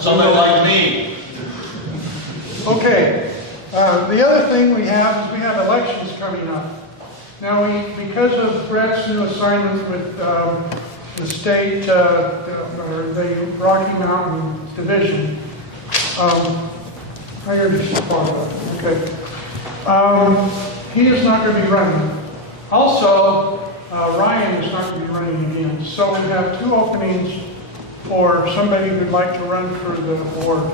Somebody like me. Okay, the other thing we have is we have elections coming up. Now, because of Brett's new assignment with the state, or the Rocky Mountain Division, I already talked about it, okay. He is not going to be running. Also, Ryan is not going to be running again. So we have 2 openings for somebody who'd like to run for the board.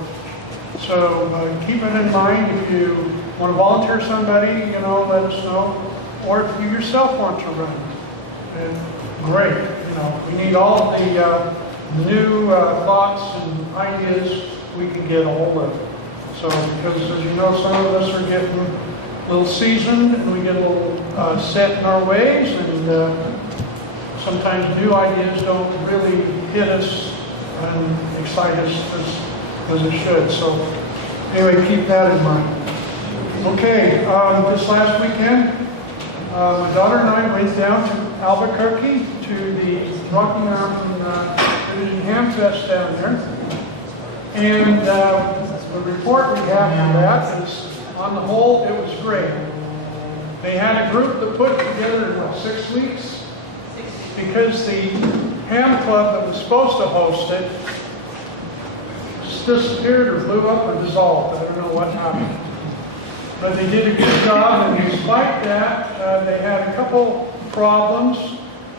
So keep it in mind. If you want to volunteer somebody, let us know. Or if you yourself want to run, and great. We need all of the new thoughts and ideas we can get a hold of. So because as you know, some of us are getting a little seasoned and we get a little set in our ways, and sometimes new ideas don't really hit us and excite us as it should. So anyway, keep that in mind. Okay, this last weekend, my daughter and I went down to Albuquerque to the Rocky Mountain Division Ham Fest down there. And the report we have from that is, on the whole, it was great. They had a group that put together in, 6 weeks? Because the ham club that was supposed to host it disappeared or blew up or dissolved. I don't know what happened. But they did a good job, and despite that, they had a couple problems.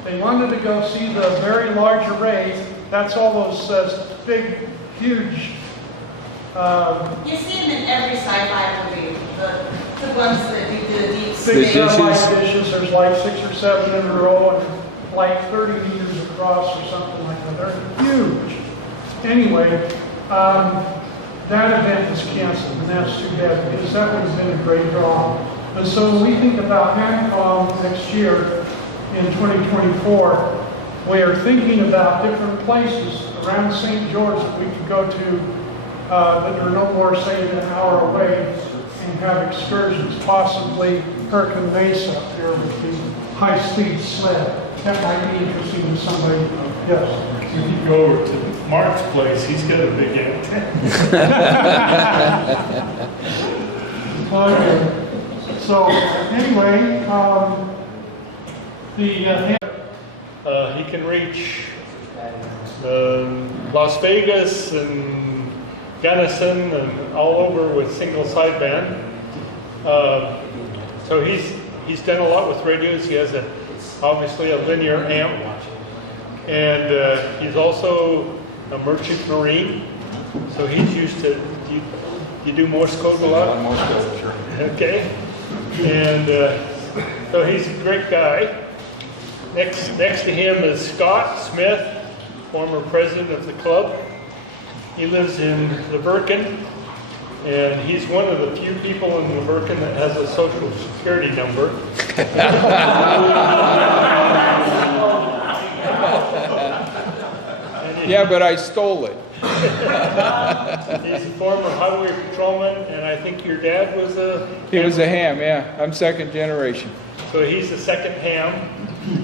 They wanted to go see the very large arrays. That's all those big, huge. You see them in every sci-fi movie. The ones that do the deep Big space. dishes. There's like 6 or 7 in a row, and like 30 meters across or something like that. They're huge. Anyway, that event was canceled, and that's too bad, because that would have been a great draw. And so when we think about HamCom next year in 2024, we are thinking about different places around St. George that we could go to that are no more, say, than an hour away, and have excursions, possibly Hurricane Mesa up there with the high-speed sled. That might be interesting to somebody. Yes. If you go over to Mark's place, he's got a big antenna. Okay. So anyway, He can reach Las Vegas and Gunnison and all over with single sideband. So he's done a lot with radios. He has obviously a linear amp. And he's also a merchant marine, so he's used to, you do Morse code a lot? Morse code, sure. Okay. And so he's a great guy. Next to him is Scott Smith, former president of the club. He lives in Liverkin, and he's one of the few people in Liverkin that has a social security number. Yeah, but I stole it. He's a former highway patrolman, and I think your dad was a... He was a ham, yeah. I'm second generation. So he's a second ham.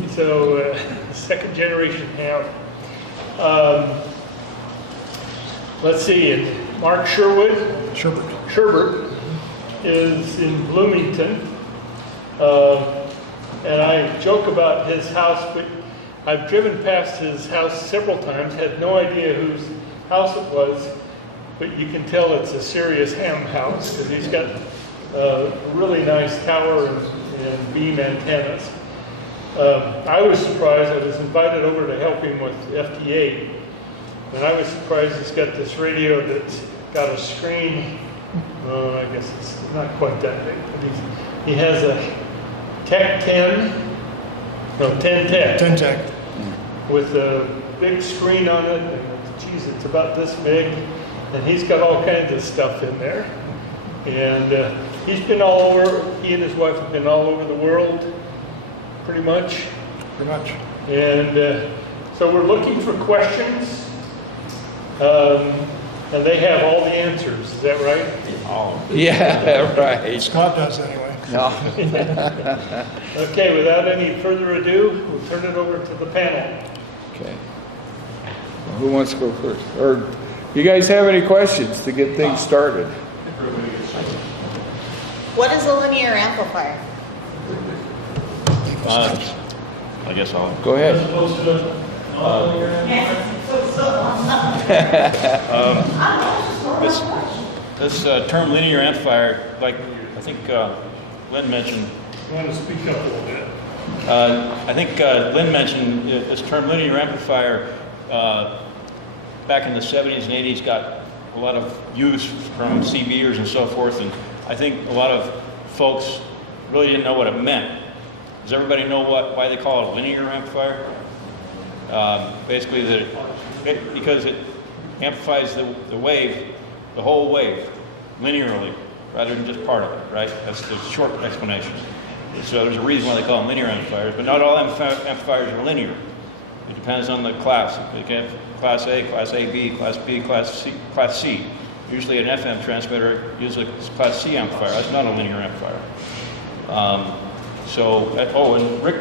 So second generation ham. Let's see, and Mark Sherbert is in Bloomington. And I joke about his house, but I've driven past his house several times, had no idea whose house it was, but you can tell it's a serious ham house, because he's got a really nice tower and beam antennas. I was surprised. I was invited over to help him with FT8, and I was surprised he's got this radio that's got a screen. I guess it's not quite that big, but he has a Tech 10 Tech. 10 Tech. With a big screen on it, and geez, it's about this big, and he's got all kinds of stuff in there. And he's been all over, he and his wife have been all over the world, pretty much. Pretty much. And so we're looking for questions, and they have all the answers, is that right? Oh. Yeah, right. Scott does anyway. No. Okay, without any further ado, we'll turn it over to the panel. Okay. Who wants to go first? Or You guys have any questions to get things started? What is a linear amplifier? I guess I'll. Go ahead. This term linear amplifier, like I think Lynn mentioned. You want to speak up a little bit? I think Lynn mentioned this term linear amplifier back in the 70s and 80s got a lot of use from CBers and so forth, and I think a lot of folks really didn't know what it meant. Does everybody know why they call it a linear amplifier? Basically, because it amplifies the wave, the whole wave, linearly, rather than just part of it, right? That's the short explanation. So there's a reason why they call them linear amplifiers, but not all amplifiers are linear. It depends on the class. You can have Class A, Class AB, Class B, Class C. Usually an FM transmitter uses a Class C amplifier. That's not a linear amplifier. And Rick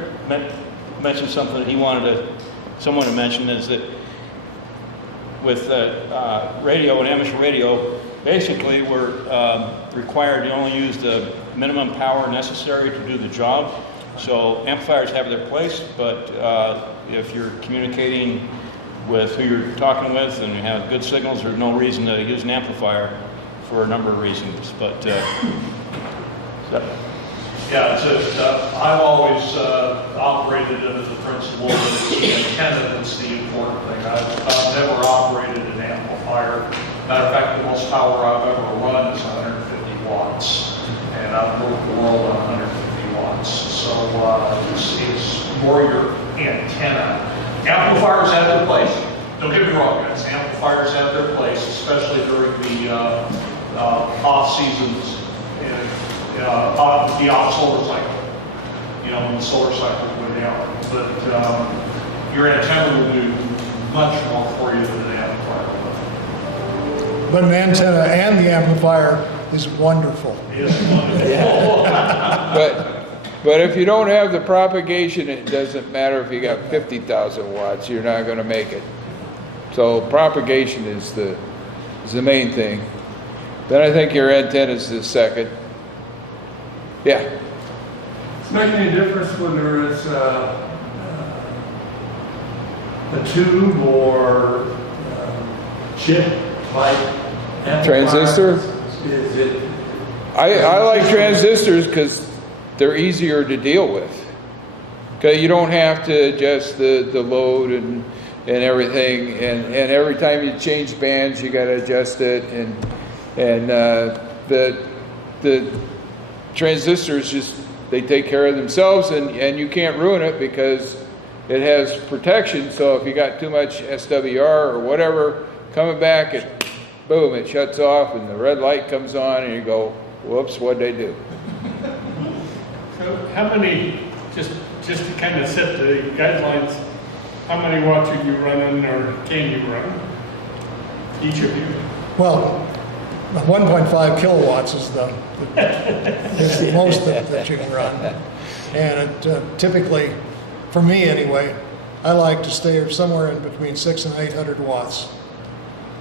mentioned something that he wanted someone to mention is that with radio and amateur radio, basically we're required to only use the minimum power necessary to do the job. So amplifiers have their place, but if you're communicating with who you're talking with and you have good signals, there's no reason to use an amplifier for a number of reasons. But Yeah, I've always operated it as a principle that it's the antenna that's the important thing. I've never operated an amplifier. Matter of fact, the most power I've ever run is 150 watts, and I've moved the world on 150 watts. So it's more your antenna. Amplifiers have their place. Don't get me wrong, guys. Amplifiers have their place, especially during the off seasons. The off solar cycle, when the solar cycle went down. But your antenna will do much more for you than an amplifier will. But an antenna and the amplifier is wonderful. It is wonderful. But if you don't have the propagation, it doesn't matter if you got 50,000 watts, you're not going to make it. So propagation is the main thing. Then I think your antenna is the second. Yeah. Does it make any difference whether it's a tube or chip type amplifier? Transistor? Is it? I like transistors because they're easier to deal with. Because you don't have to adjust the load and everything, and every time you change bands, you got to adjust it, and the transistors they take care of themselves, and you can't ruin it because it has protection. So if you got too much SWR or whatever coming back, boom, it shuts off and the red light comes on and you go, whoops, what'd they do? So how many, just to kind of set the guidelines, how many watts are you running or can you run? Each of you? Well, 1.5 kilowatts is the most that you can run. And it, typically, for me anyway, I like to stay somewhere in between 600 and 800 watts.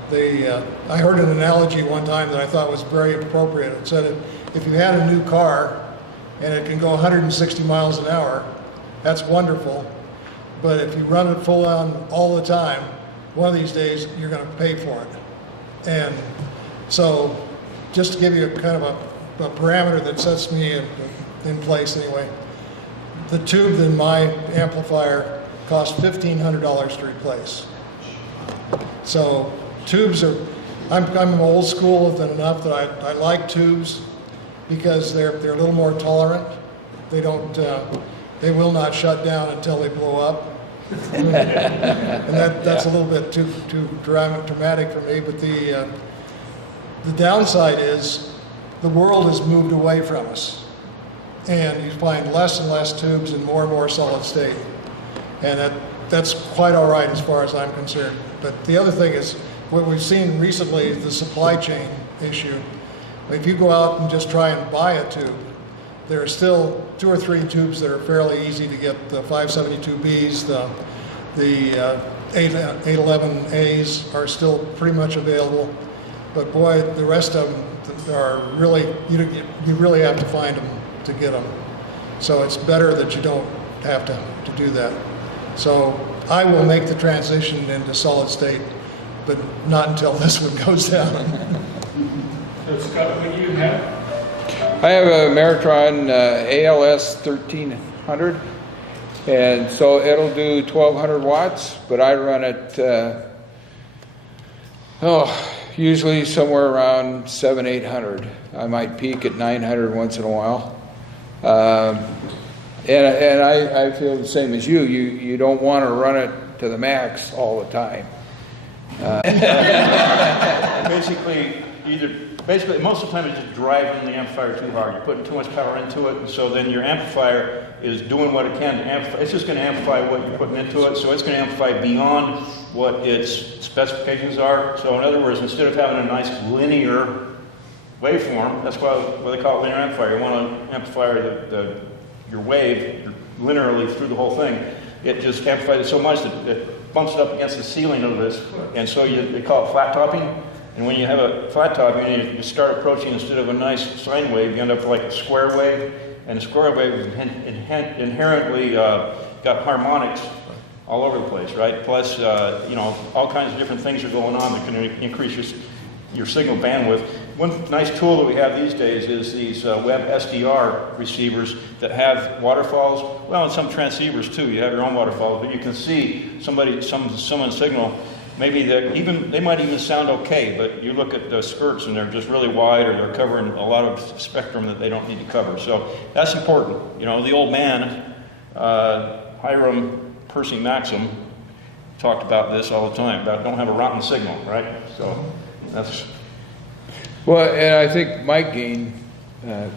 I heard an analogy one time that I thought was very appropriate. It said if you had a new car and it can go 160 miles an hour, that's wonderful. But if you run it full on all the time, one of these days you're going to pay for it. And so, just to give you a kind of a parameter that sets me in place anyway, the tube in my amplifier costs $1,500 to replace. So tubes are, I'm old school enough that I like tubes because they're a little more tolerant. They don't, they will not shut down until they blow up. And that's a little bit too dramatic for me, but the downside is the world has moved away from us, and you find less and less tubes and more solid state, and that's quite all right as far as I'm concerned. But the other thing is what we've seen recently is the supply chain issue. If you go out and just try and buy a tube, there are still 2 or 3 tubes that are fairly easy to get: the 572Bs, the 811As are still pretty much available. But boy, the rest of them are really, you really have to find them to get them. So it's better that you don't have to do that. So I will make the transition into solid state, but not until this one goes down. So Scott, what do you have? I have a Meritron ALS 1300, and so it'll do 1200 watts, but I run it usually somewhere around 700-800. I might peak at 900 once in a while. And I feel the same as you. You don't want to run it to the max all the time. Basically, most of the time it's just driving the amplifier too hard. You're putting too much power into it, and so then your amplifier is doing what it can to amplify. It's just going to amplify what you're putting into it, so it's going to amplify beyond what its specifications are. So in other words, instead of having a nice linear waveform, that's what they call it linear amplifier. You want to amplify your wave linearly through the whole thing. It just amplifies it so much that it bumps it up against the ceiling of this, and so they call it flat topping. And when you have a flat top, you start approaching, instead of a nice sine wave, you end up like a square wave. And a square wave is inherently got harmonics all over the place, right? Plus, all kinds of different things are going on that can increase your signal bandwidth. One nice tool that we have these days is these web SDR receivers that have waterfalls. Well, and some transceivers too. You have your own waterfalls, but you can see someone's signal. Maybe they might even sound okay, but you look at the skirts and they're just really wide, or they're covering a lot of spectrum that they don't need to cover. So that's important. The old man, Hiram Percy Maxim, talked about this all the time, about don't have a rotten signal, right? So that's... Well, and I think mic gain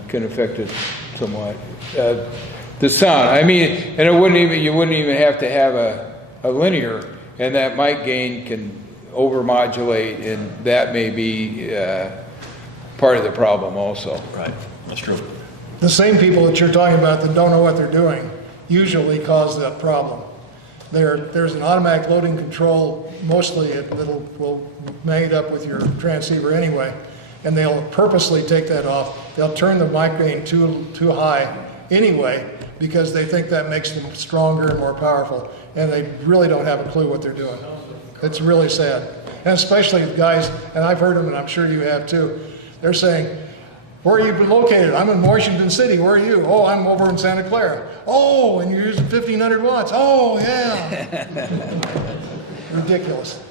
can affect it somewhat. The sound, I mean, and you wouldn't even have to have a linear. And that mic gain can overmodulate, and that may be part of the problem also. Right, that's true. The same people that you're talking about that don't know what they're doing usually cause that problem. There's an automatic loading control, mostly will made up with your transceiver anyway, and they'll purposely take that off. They'll turn the mic gain too high anyway, because they think that makes them stronger and more powerful, and they really don't have a clue what they're doing. It's really sad. And especially guys, and I've heard them, and I'm sure you have too, they're saying, where are you located? I'm in Washington City. Where are you? Oh, I'm over in Santa Clara. Oh, and you're using 1,500 watts. Oh, yeah. Ridiculous.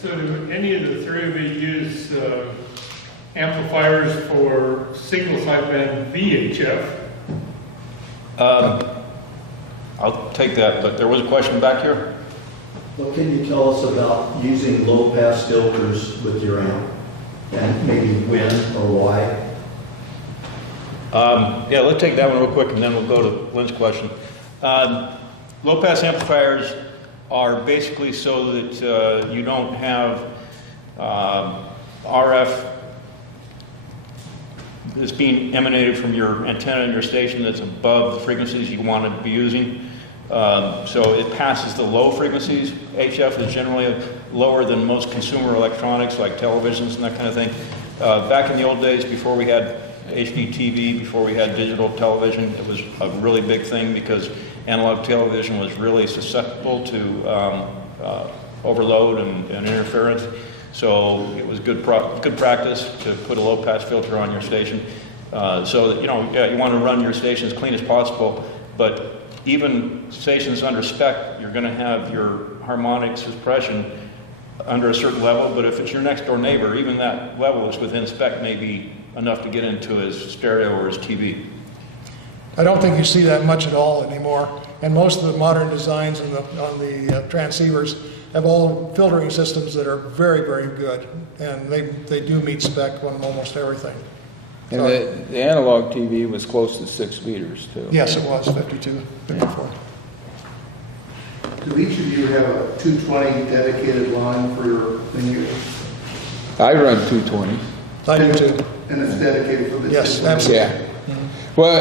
So do any of the three of you use amplifiers for signal sideband VHF? I'll take that, but there was a question back here. What can you tell us about using low-pass filters with your amp, and maybe when or why? Yeah, let's take that one real quick, and then we'll go to Lynn's question. Low-pass amplifiers are basically so that you don't have RF that's being emanated from your antenna in your station that's above the frequencies you want to be using. So it passes the low frequencies. HF is generally lower than most consumer electronics like televisions and that kind of thing. Back in the old days, before we had HD TV, before we had digital television, it was a really big thing because analog television was really susceptible to overload and interference. So it was good practice to put a low-pass filter on your station. So that, you want to run your station as clean as possible, but even stations under spec, you're going to have your harmonic suppression under a certain level, but if it's your next door neighbor, even that level is within spec may be enough to get into his stereo or his TV. I don't think you see that much at all anymore, and most of the modern designs on the transceivers have all filtering systems that are very, very good, and they do meet spec on almost everything. And the analog TV was close to 6 meters too. Yes, it was 52, 54. Do each of you have a 220 dedicated line for your thing? I run 220. I do too. And it's dedicated for the Yes, 220? absolutely. Yeah. Well,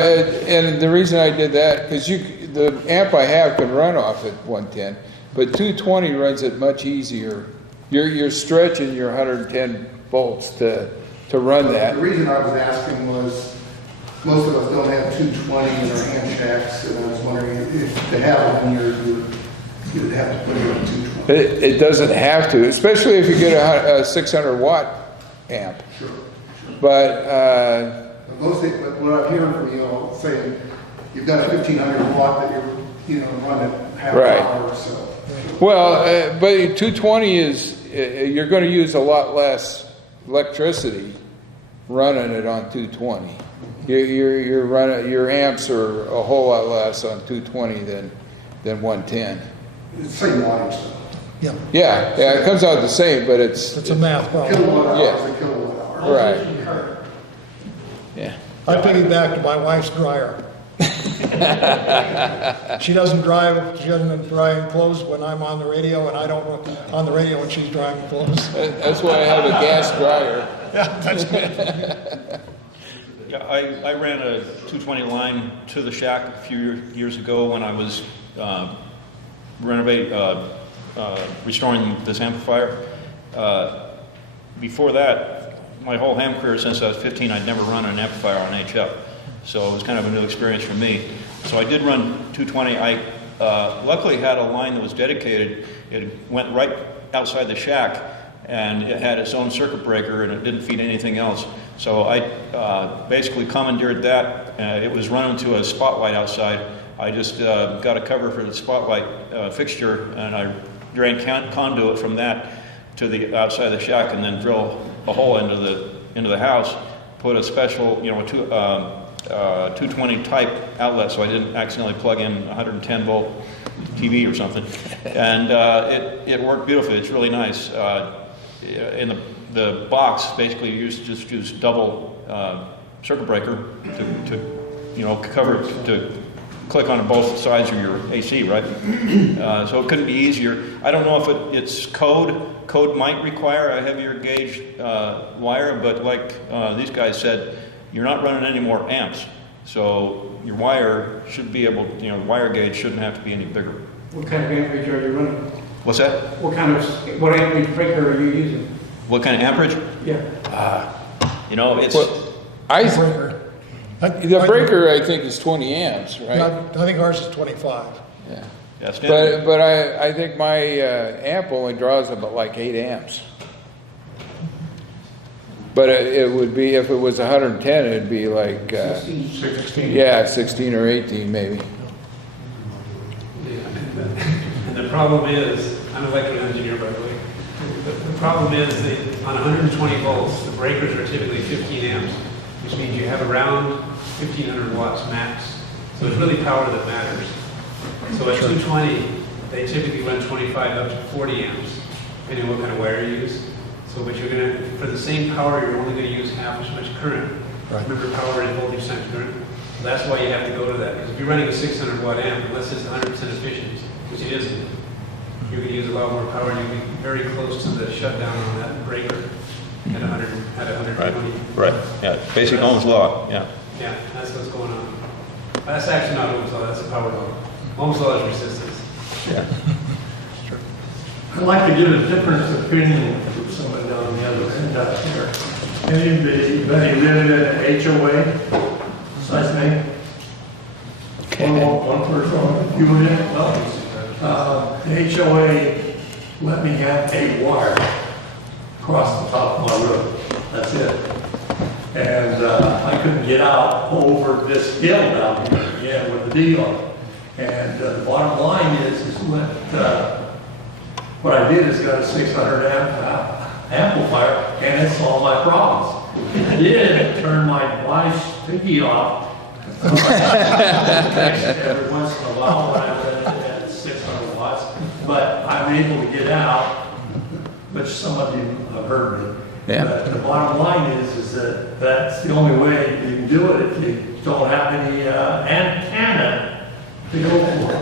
and the reason I did that, because the amp I have can run off at 110, But 220 runs it much easier. You're stretching your 110 volts to run that. The reason I was asking was, most of us don't have 220 in our hand shacks, and I was wondering if to have one, you'd have to put it on 220. It doesn't have to, especially if you get a 600 watt amp. Sure. But But what I'm hearing from you all saying, you've got a 1500 watt that you're running half Right. an hour or so. well, but 220 is you're going to use a lot less electricity running it on 220. You're running your amps are a whole lot less on 220 than 110. It's the same wattage though. Yeah, Yeah, it comes out the same, but it's it's a math problem. Kilowatt hour Yeah. is a kilowatt hour. right. Yeah. I piggyback to my wife's dryer. She doesn't dry clothes when I'm on the radio, and I don't on the radio when she's drying clothes. That's why I have a gas dryer. Yeah, that's good. Yeah, I ran a 220 line to the shack a few years ago when I was restoring this amplifier. Before that, my whole ham career since I was 15, I'd never run an amplifier on HF. So it was kind of a new experience for me. So I did run 220. I luckily had a line that was dedicated. It went right outside the shack, and it had its own circuit breaker, and it didn't feed anything else. So I basically commandeered that. It was running to a spotlight outside. I just got a cover for the spotlight fixture, and I ran conduit from that to the outside of the shack, and then drill a hole into the house. Put a special, 220 type outlet, so I didn't accidentally plug in 110 volt TV or something, and it worked beautifully. It's really nice. In the box, basically, you just use double circuit breaker to cover to click on both sides of your AC, right? So it couldn't be easier. I don't know if it's code. Code might require a heavier gauge wire, but like these guys said, you're not running any more amps. So your wire should be able, the wire gauge shouldn't have to be any bigger. What kind of amperage are you running? What's that? What amperage breaker are you using? What kind of amperage? Yeah. It's... Well, Breaker. the breaker I think is 20 amps, right? I think ours is 25. Yeah. Yeah, standard. But I think my amp only draws about like 8 amps. But it would be, if it was 110, it'd be like 16. yeah, 16 or 18 maybe. And the problem is, I'm an electrical engineer by the way, the problem is that on 120 volts, the breakers are typically 15 amps, which means you have around 1500 watts max. So it's really power that matters. So at 220, they typically run 25 up to 40 amps, depending on what kind of wire you use. So, but you're going to, for the same power, you're only going to use half as much current. Right. Remember, power is voltage times current. So that's why you have to go to that. Because if you're running a 600 watt amp, unless it's 100% efficient, which it isn't, you're going to use a lot more power, and you'll be very close to the shutdown on that breaker at 120. Right. Yeah. Basic Ohm's law. Yeah. Yeah, that's what's going on. That's actually not Ohm's law, that's a power law. Ohm's law is resistance. Yeah. I'd like to get a different opinion from someone down the other end out there. Anybody living in an HOA? Size name? One person, you were in? The HOA let me have a wire across the top of my roof. That's it. And I couldn't get out over this hill down here, yeah, with the deal. And the bottom line is what I did is got a 600 amp amplifier, and it solved my problems. It did turn my wife's piggy off every once in a while when I let it at 600 watts, but I'm able to get out, which some of you have heard me. Yeah. But the bottom line is that that's the only way you can do it if you don't have any antenna to go for,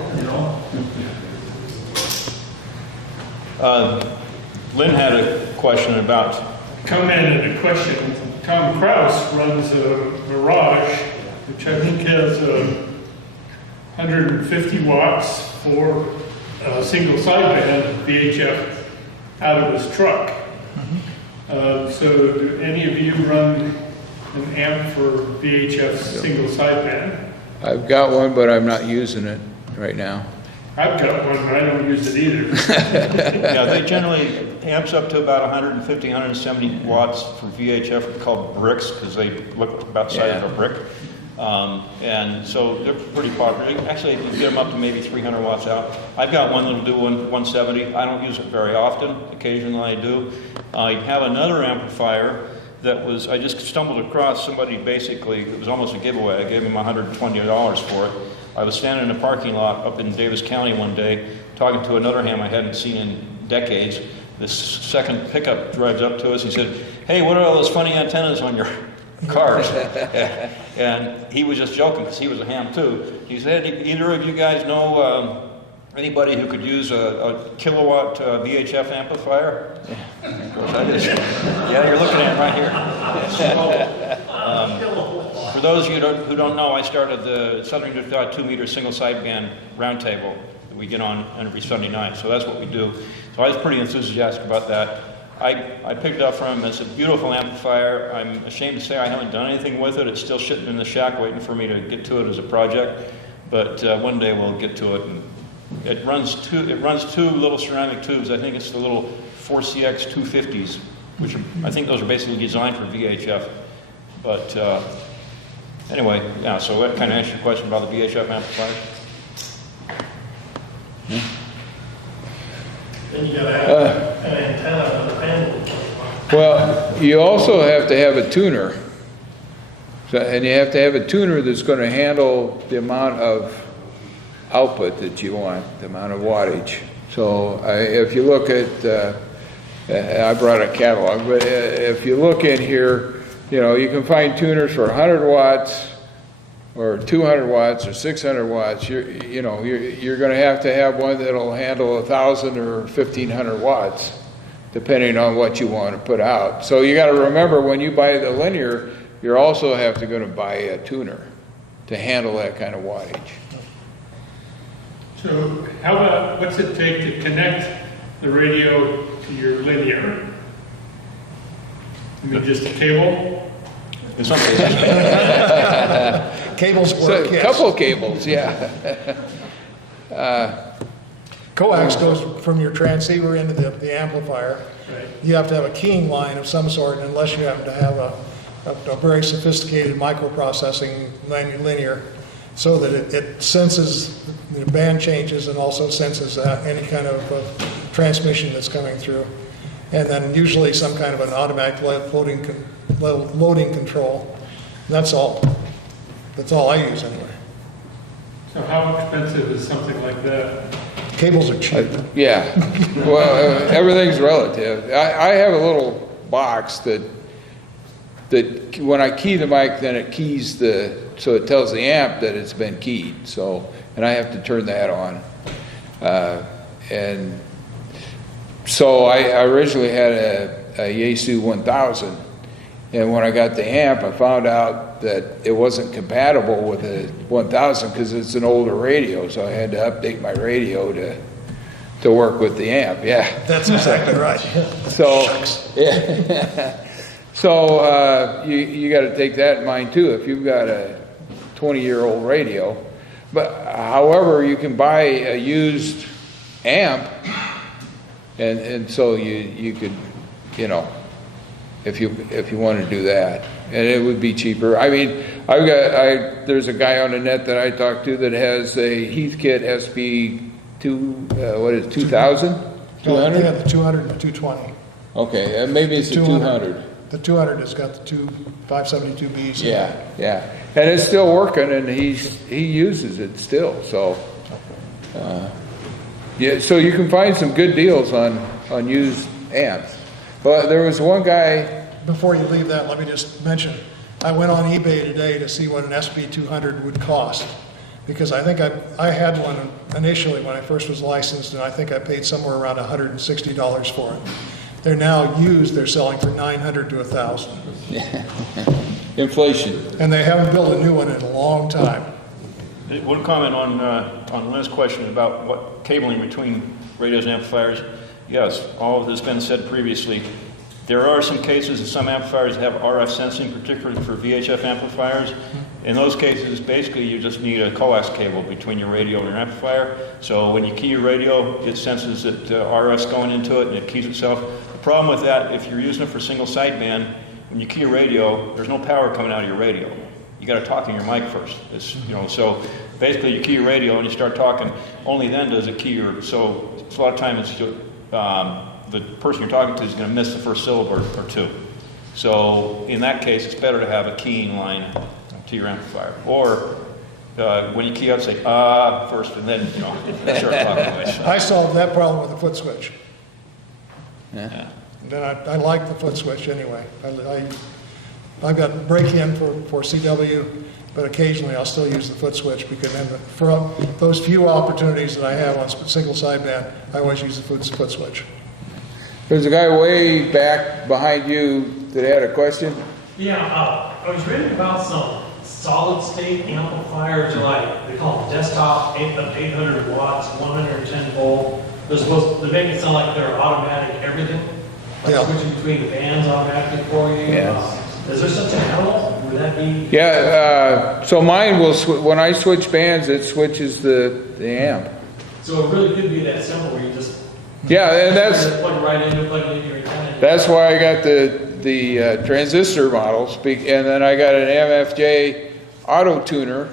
Lynn had a question about... Commented a question. Tom Kraus runs a garage, which I think has 150 watts for a single sideband VHF out of his truck. So do any of you run an amp for VHF single sideband? I've got one, but I'm not using it right now. I've got one, but I don't use it either. Yeah, they generally, amps up to about 150, 170 watts for VHF, called bricks, because they look about the size of a brick. And so they're pretty popular. Actually, you can get them up to maybe 300 watts out. I've got one that'll do 170. I don't use it very often. Occasionally I do. I have another amplifier that was, I just stumbled across somebody basically, it was almost a giveaway. I gave him $120 for it. I was standing in a parking lot up in Davis County one day talking to another ham I hadn't seen in decades. This second pickup drives up to us. He said, "Hey, what are all those funny antennas on your cars?" And he was just joking because he was a ham too. He said, "Either of you guys know anybody who could use a kilowatt VHF amplifier?" Of course I did. Yeah, you're looking at it right here. For those of you who don't know, I started the Southern Utah 2-meter single sideband roundtable that we get on every Sunday night. So that's what we do. So I was pretty enthusiastic about that. I picked it up from him. It's a beautiful amplifier. I'm ashamed to say I haven't done anything with it. It's still sitting in the shack waiting for me to get to it as a project. But one day we'll get to it. And it runs two little ceramic tubes. I think it's the little 4CX 250s, which are, I think those are basically designed for VHF. But anyway, yeah, so that kind of answers your question about the VHF amplifier. Then you gotta have an antenna on the panel. Well, you also have to have a tuner. So, and you have to have a tuner that's going to handle the amount of output that you want, the amount of wattage. So if you look at, I brought a catalog, but if you look in here, you know, you can find tuners for 100 watts or 200 watts or 600 watts. You're going to have one that'll handle 1,000 or 1,500 watts, depending on what you want to put out. So you got to remember, when you buy the linear, you're also going to buy a tuner to handle that kind of wattage. So how about, what's it take to connect the radio to your linear? I mean, just a cable? In some cases. Cables So work, a yes. couple of cables, yeah. Coax goes from your transceiver into the amplifier. Right. You have to have a keying line of some sort, unless you happen to have a very sophisticated microprocessing linear, so that it senses the band changes and also senses any kind of transmission that's coming through. And then usually some kind of an automatic loading control. That's all. That's all I use anyway. So how expensive is something like that? Cables are cheap. Yeah. Well, everything's relative. I have a little box that when I key the mic, then it keys so it tells the amp that it's been keyed. So, and I have to turn that on. And so I originally had a Yaesu 1000. And when I got the amp, I found out that it wasn't compatible with the 1000 because it's an older radio. So I had to update my radio to work with the amp. Yeah. That's exactly right. So, yeah. So you got to take that in mind too. If you've got a 20-year-old radio, but however, you can buy a used amp, and so you could, if you want to do that, and it would be cheaper. I mean, there's a guy on the net that I talked to that has a Heathkit SP 2000? 200? Yeah, the 200 and the 220. Okay, maybe it's a 200. The 200 has got the two 572Bs. Yeah, and it's still working, and he uses it still. So, so you can find some good deals on used amps. But there was one guy. Before you leave that, let me just mention, I went on eBay today to see what an SB200 would cost, because I think I had one initially when I first was licensed, and I think I paid somewhere around $160 for it. They're now used, they're selling for $900 to $1,000. Inflation. And they haven't built a new one in a long time. One comment on Lynn's question about what cabling between radios and amplifiers. Yes, all of this has been said previously. There are some cases that some amplifiers have RF sensing, particularly for VHF amplifiers. In those cases, basically you just need a coax cable between your radio and your amplifier. So when you key your radio, it senses that RF's going into it and it keys itself. The problem with that, if you're using it for single sideband, when you key a radio, there's no power coming out of your radio. You got to talk in your mic first. It's, so basically you key your radio and you start talking. Only then does it key your. So a lot of times the person you're talking to is going to miss the first syllable or two. So in that case, it's better to have a keying line to your amplifier. Or when you key out, say first, and then start talking. I solved that problem with a foot switch. Yeah. Then I like the foot switch anyway. I've got break-in for CW, but occasionally I'll still use the foot switch because then for those few opportunities that I have on single sideband, I always use the foot switch. There's a guy way back behind you that had a question. Yeah, I was reading about some solid-state amplifiers, like they call them desktop, 800 watts, 110 volt. They make it sound like they're automatic everything, like switching between the bands automatically for you. Yes. Is there such a model? Would that be? Yeah, so mine will, when I switch bands, it switches the amp. So it really could be that simple where you just Yeah, and that's plug right into your antenna. That's why I got the transistor models, and then I got an MFJ auto tuner,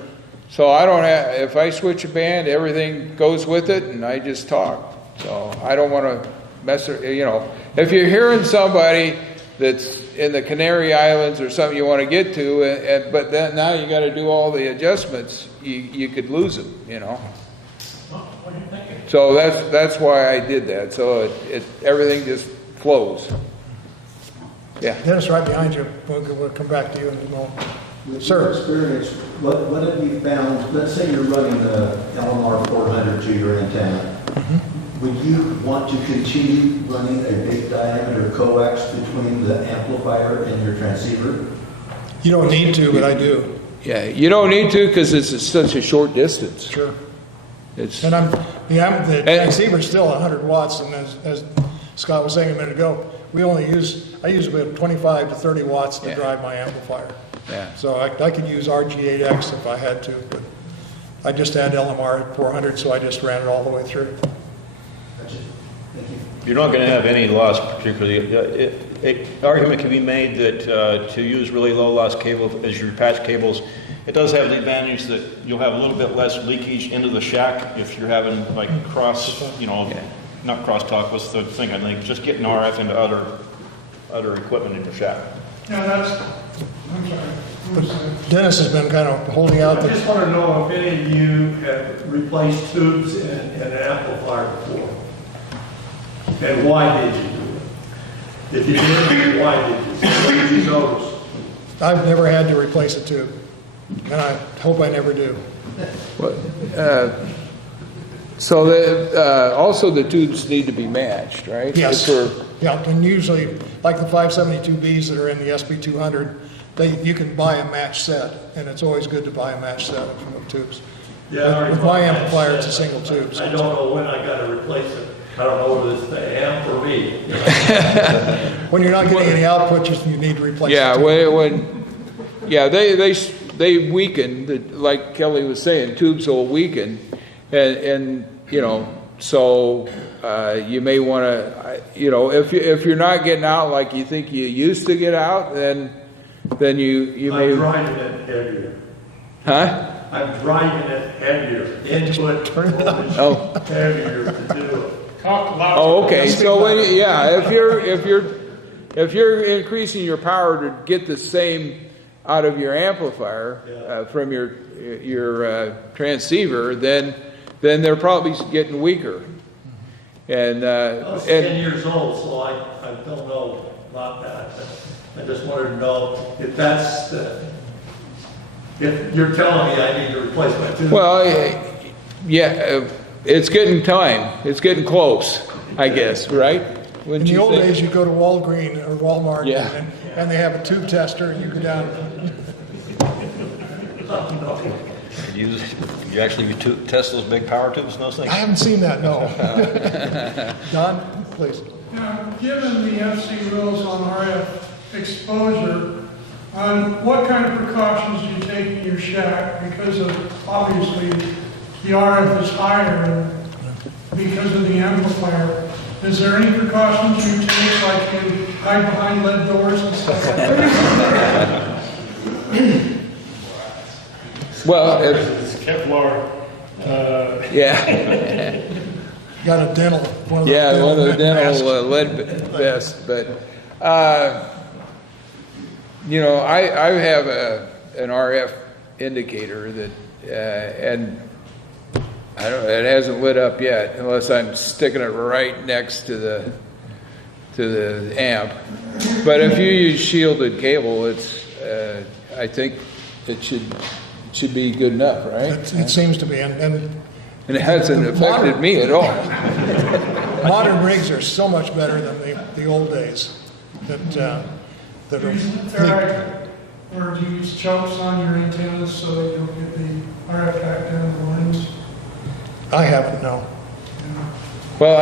so I don't have, if I switch a band, everything goes with it, and I just talk. So I don't want to mess, if you're hearing somebody that's in the Canary Islands or something you want to get to, but then now you got to do all the adjustments, you could lose them, So that's why I did that. So everything just flows. Yeah. Dennis, right behind you. We'll come back to you in a moment. With your experience, what have you found? Let's say you're running the LMR 400 to your antenna. Would you want to continue running a big diameter coax between the amplifier and your transceiver? You don't need to, but I do. Yeah, you don't need to because it's such a short distance. Sure. And the transceiver's still 100 watts, and as Scott was saying a minute ago, I use about 25 to 30 watts to drive my amplifier. Yeah. So I could use RG8X if I had to, but I just had LMR at 400, so I just ran it all the way through. You're not going to have any loss, particularly. An argument can be made that to use really low loss cable as your patch cables, it does have the advantage that you'll have a little bit less leakage into the shack if you're having like not crosstalk. What's the thing? I think just getting RF into other equipment in your shack. Yeah, I'm sorry. Dennis has been kind of holding out. I just want to know if any of you have replaced tubes in an amplifier before. And why did you do it? If you did, why did you? What did you notice? I've never had to replace a tube, and I hope I never do. So also the tubes need to be matched, right? Yes. Yeah, and usually, like the 572Bs that are in the SB200, you can buy a match set, and it's always good to buy a match set from the tubes. Yeah, with my amplifier, it's a single tube. I don't know when I got to replace it. I don't know whether it's the amp or me. When you're not getting any output, you need to replace it. They weaken, like Kelly was saying, tubes will weaken, and so you may want to, if you're not getting out like you think you used to get out, then you may. I'm driving it heavier. Huh? I'm driving it heavier. Input heavier to do it. Oh, okay. So if you're increasing your power to get the same out of your amplifier from your transceiver, then they're probably getting weaker. And I was 10 years old, so I don't know about that. I just wanted to know if that's if you're telling me I need to replace my tube. Well, it's getting time. It's getting close, I guess, right? In the old days, you go to Walgreens or Walmart, and they have a tube tester, and you go down. Did you actually test those big power tubes and those things? I haven't seen that, no. Don, please. Now, given the FC rules on RF exposure, what kind of precautions do you take in your shack? Because of, obviously, the RF is higher because of the amplifier. Is there any precautions you take, like you hide behind lead doors and stuff like that? Well, It's Kevlar. yeah, Got a dental, one of those yeah, one of the masks. dental lead vests, but, you know, I have an RF indicator that, and I don't, it hasn't lit up yet unless I'm sticking it right next to the amp. But if you use shielded cable, it's, I think it should be good enough, right? It seems to be, and And it hasn't affected me at all. modern rigs are so much better than the old days that Do you use ferrite, or do you use chokes on your antennas so that you don't get the RF back down the lines? I haven't, no. Well,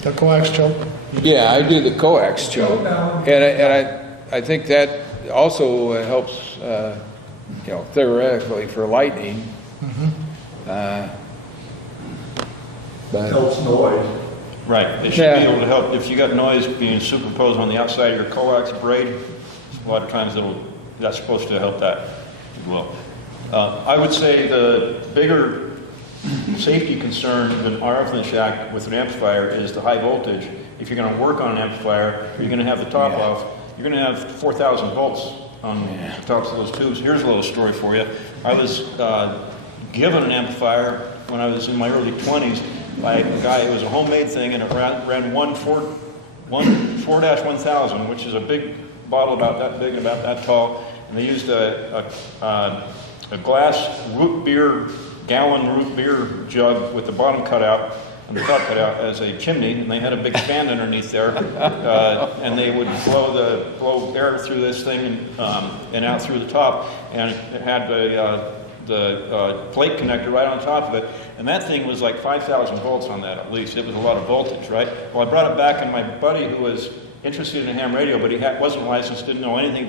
The coax choke? yeah, I do the coax choke, and I think that also helps, you know, theoretically for lightning. But Helps noise. Right, it should be able to help, if you got noise being superposed on the outside of your coax braid, a lot of times that's supposed to help that as well. I would say the bigger safety concern than RF in the shack with an amplifier is the high voltage. If you're going to work on an amplifier, you're going to have the top off, you're going to have 4,000 volts on the tops of those tubes. Here's a little story for you. I was given an amplifier when I was in my early 20s by a guy. It was a homemade thing, and it ran 4-1000, which is a big bottle about that big and about that tall. And they used a glass gallon root beer jug with the bottom cut out and the top cut out as a chimney, and they had a big fan underneath there, and they would blow air through this thing and out through the top, and it had the plate connector right on top of it, and that thing was like 5,000 volts on that at least. It was a lot of voltage, right? Well, I brought it back, and my buddy who was interested in ham radio, but he wasn't licensed, didn't know anything